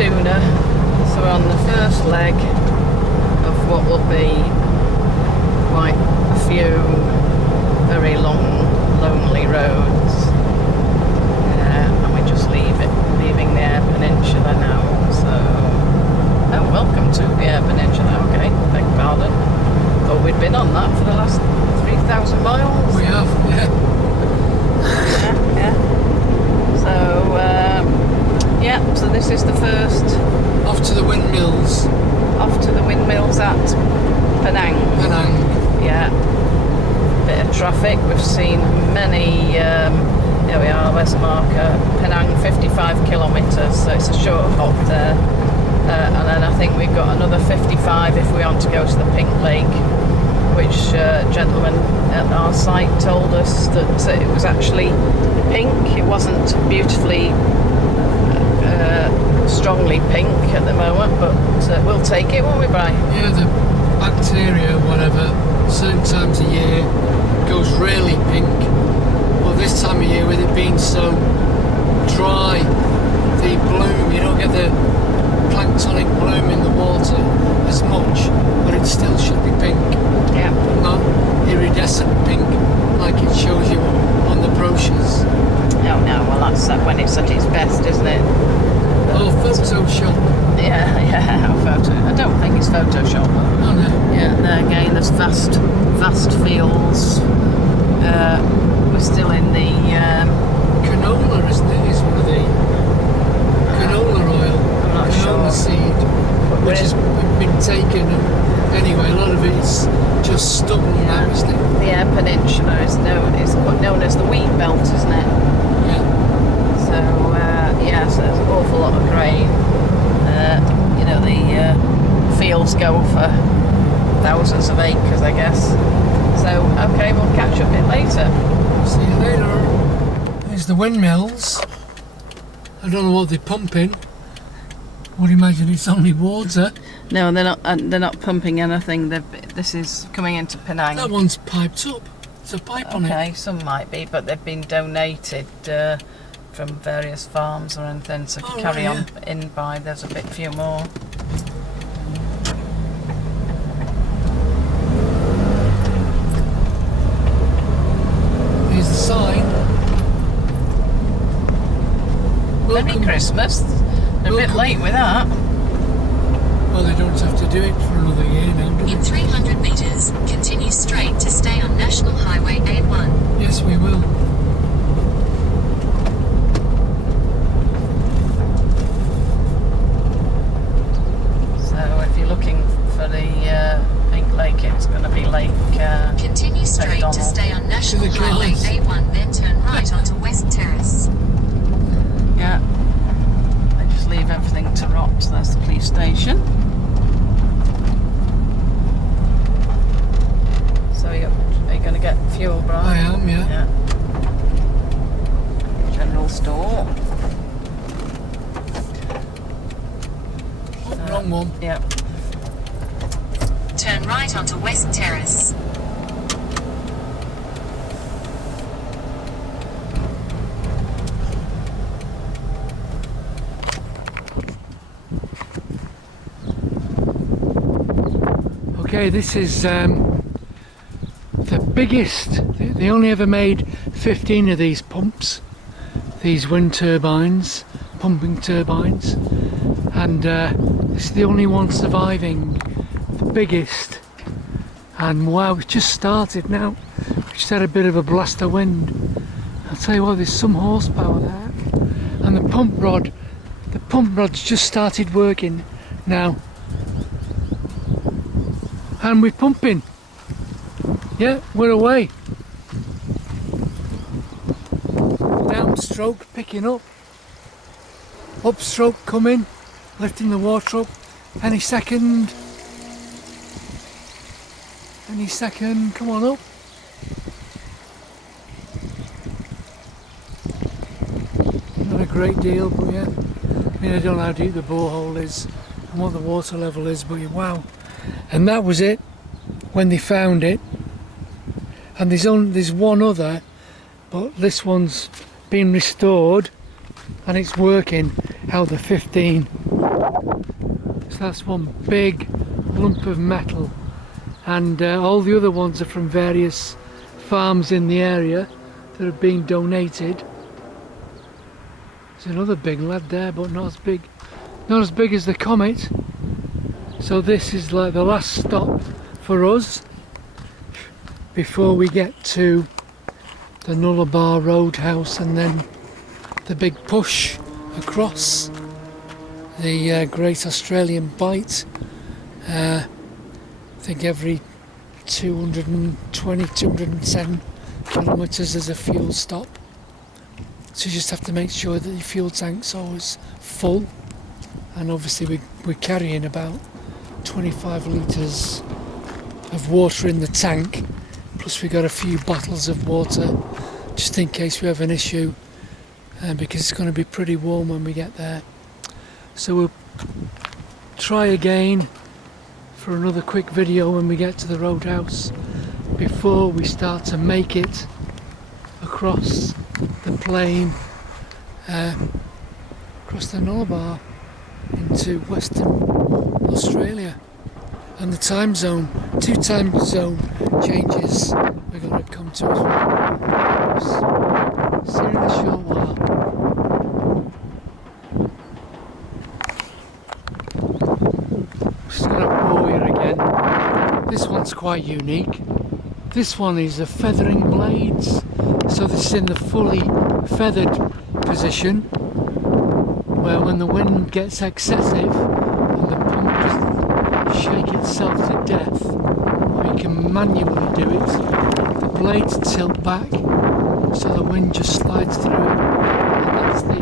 Ceduna, so we're on the first leg of what will be quite a few very long, lonely roads, and we're just leaving the Eyre Peninsula now. So, oh, welcome to the Eyre Peninsula. Okay, beg pardon. Thought we'd been on that for the last 3,000 miles. We have, yeah. So, yeah, so this is the first. Off to the windmills. Off to the windmills at Penang. Yeah. Bit of traffic. We've seen many. There we are. Where's the marker? Penang, 55 kilometres. So it's a short hop there. And then I think we've got another 55 if we want to go to the Pink Lake, which gentleman at our site told us that it was actually pink. It wasn't beautifully strongly pink at the moment, but we'll take it, won't we, Brian? Yeah, the bacteria, whatever, certain times of year goes really pink. Well, this time of year, with it being so dry, the bloom, you don't get the planktonic bloom in the water as much, but it still should be pink. Yeah. Not iridescent pink like it shows you on the brochures. No, well that's when it's at its best, isn't it? Oh, Photoshop. Yeah, photo. I don't think it's Photoshop. Oh no. Yeah, there again, there's vast fields. We're still in the Canola, isn't it? Is one of the canola oil. I'm not canola sure. seed, which has been taken. Anyway, a lot of it is just stubble now, isn't it? The Eyre Peninsula is known as the wheat belt, isn't it? Yeah. So so there's an awful lot of grain. You know, the fields go for thousands of acres, I guess. So okay, we'll catch up a bit later. See you later. There's the windmills. I don't know what they're pumping. I would imagine it's only water. No, they're not pumping anything. This is coming into Penang. That one's piped up. There's a pipe on it. Okay, some might be, but they've been donated from various farms or anything. So if you carry on in by, there's a few more. Here's the sign. Merry Christmas. They're a bit late with that. Well, they don't have to do it for another year now, do they? In 300 metres, continue straight to stay on National Highway A1. Yes, we will. So if you're looking for the Pink Lake, it's going to be Lake Continue straight to stay on National Highway A1, then turn right onto West Terrace. Yeah. They just leave everything to rot. There's the police station. So are you going to get fuel, Brian? I am, yeah. General store. Oh, wrong one. Yeah. Turn right onto West Terrace. Okay, this is the biggest. They only ever made 15 of these pumps, these wind turbines, pumping turbines, and this is the only one surviving, the biggest. And wow, it's just started now. We just had a bit of a blast of wind. I'll tell you what, there's some horsepower there, and the pump rod's just started working now. And we're pumping. Yeah, we're away. Downstroke picking up. Upstroke coming, lifting the water up. Any second, come on up. Not a great deal, but yeah. I mean, I don't know how deep the borehole is and what the water level is, but wow. And that was it when they found it. And there's one other, but this one's been restored and it's working out of the 15. So that's one big lump of metal, and all the other ones are from various farms in the area that have been donated. There's another big lead there, but not as big as the Comet. So this is like the last stop for us before we get to the Nullarbor Roadhouse, and then the big push across the Great Australian Bight. I think every 210 kilometres there's a fuel stop. So you just have to make sure that your fuel tank's always full, and obviously we're carrying about 25 litres of water in the tank, plus we got a few bottles of water just in case we have an issue, because it's going to be pretty warm when we get there. So we'll try again for another quick video when we get to the roadhouse before we start to make it across the plain, across the Nullarbor into Western Australia. And the time zone, 2 time zone changes we're going to come to as well. See you in a short while. Just going to bore you again. This one's quite unique. This one is a feathering blades. So this is in the fully feathered position, where when the wind gets excessive and the pump doesn't shake itself to death, or you can manually do it, the blades tilt back so the wind just slides through, and that's the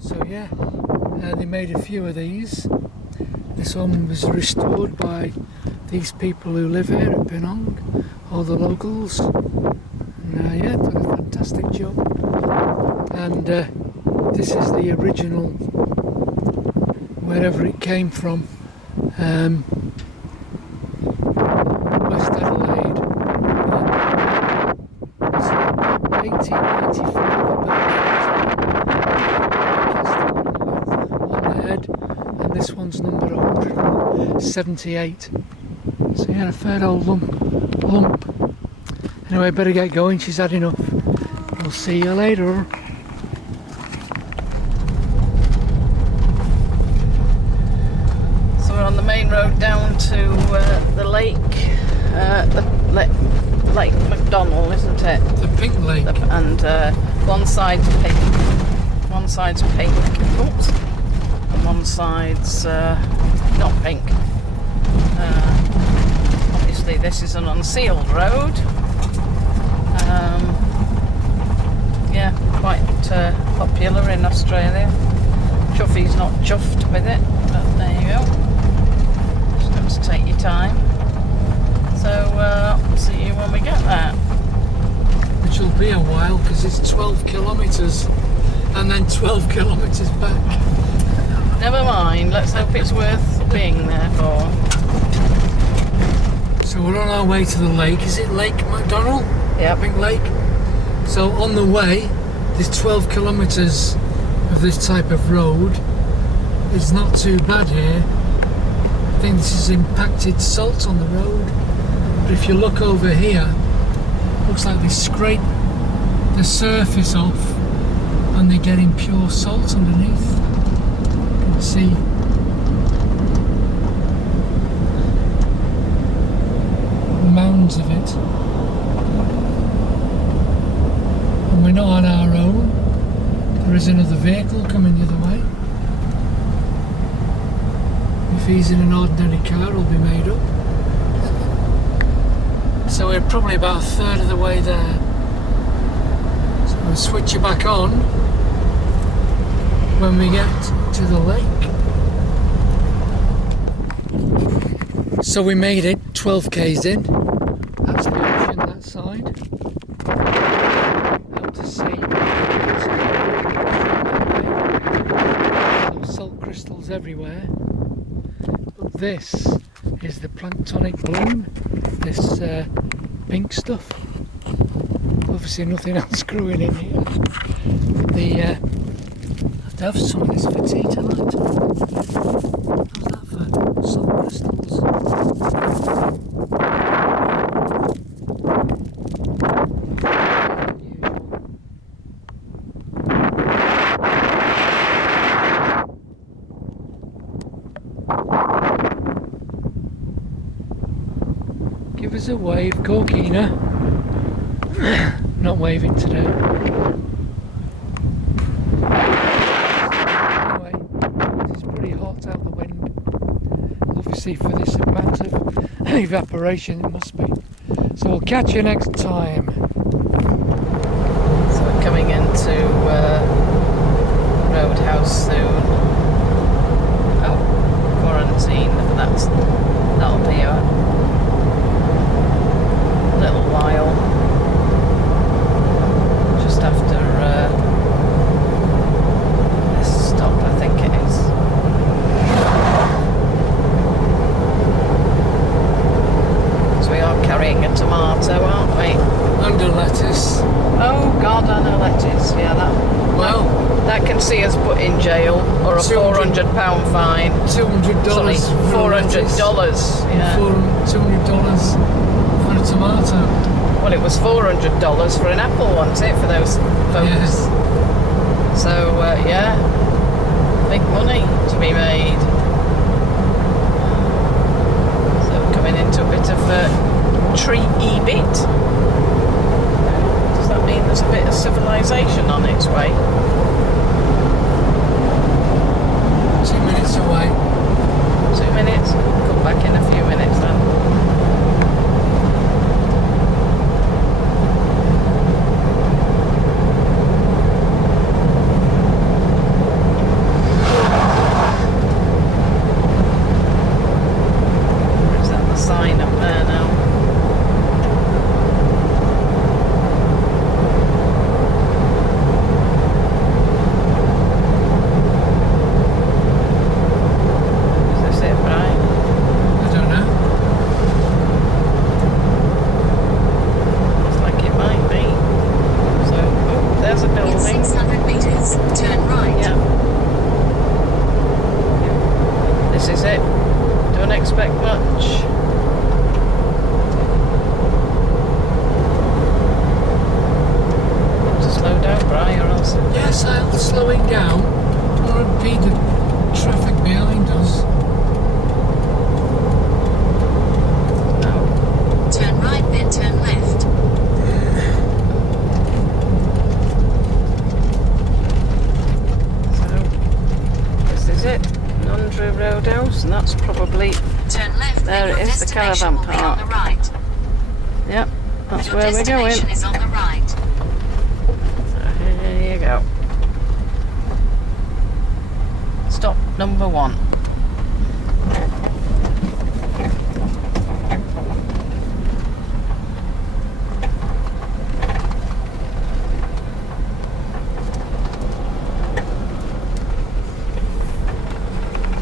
so yeah, they made a few of these. This one was restored by these people who live here at Penang, all the locals, and yeah, done a fantastic job. And this is the original, wherever it came from, West Adelaide. So 1894 on the head, and this one's number 178. So yeah, a fair old lump. Anyway, better get going, she's had enough. We'll see you later. So we're on the main road down to the lake, Lake McDonald, isn't it? The Pink Lake. And one side's pink, oops, and one side's not pink. Obviously this is an unsealed road. Yeah, quite popular in Australia. Chuffy's not chuffed with it, but there you go. Just have to take your time. So I'll see you when we get there. Which will be a while, because it's 12 kilometres and then 12 kilometres back. Never mind, let's hope it's worth being there for. So we're on our way to the lake. Is it Lake McDonald? Yeah. Pink Lake. So on the way, there's 12 kilometres of this type of road. It's not too bad here. I think this is impacted salt on the road. But if you look over here, it looks like they scrape the surface off and they're getting pure salt underneath. You can see. Mounds of it. And we're not on our own. There is another vehicle coming the other way. If he's in an ordinary car, it'll be made up. So we're probably about a third of the way there. So we'll switch you back on when we get to the lake. So we made it, 12 k's in. That's the ocean that side. Out to sea. There's salt crystals everywhere. But this is the planktonic bloom. This pink stuff. Obviously nothing else growing in here. to have some of this for tea tonight. How's that for salt crystals? Give us a wave, Corkina. Not waving today. Anyway, it's pretty hot out the wind. Obviously for this amount of evaporation it must be. So we'll catch you next time. So we're coming into Roadhouse soon. Oh, quarantine, that'll be a little while. Just after this stop, I think it is. So we are carrying a tomato, aren't we? And a lettuce. Oh God, and a lettuce. Yeah, that can see us put in jail or a £400 fine. $200. Sorry, $400. Yeah. $200 for a tomato. Well, it was $400 for an apple, wasn't it, for those folks? Yes. So, yeah, big money to be made. So, coming into a bit of a treaty bit. Does that mean there's a bit of civilization on its way? 2 minutes away. 2 minutes? Come back in a few minutes then. Expect much. To slow down, Brian, or else. Yes, I'm slowing down. Don't impede the traffic behind us. No. Turn right, then turn left. So, this is it. Nundra Roadhouse, and that's probably. Turn left, There it is, the caravan park. On the right. Yep, that's Your where we're going. destination is on the right. So here you go. Stop number 1.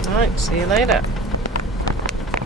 Alright, see you later.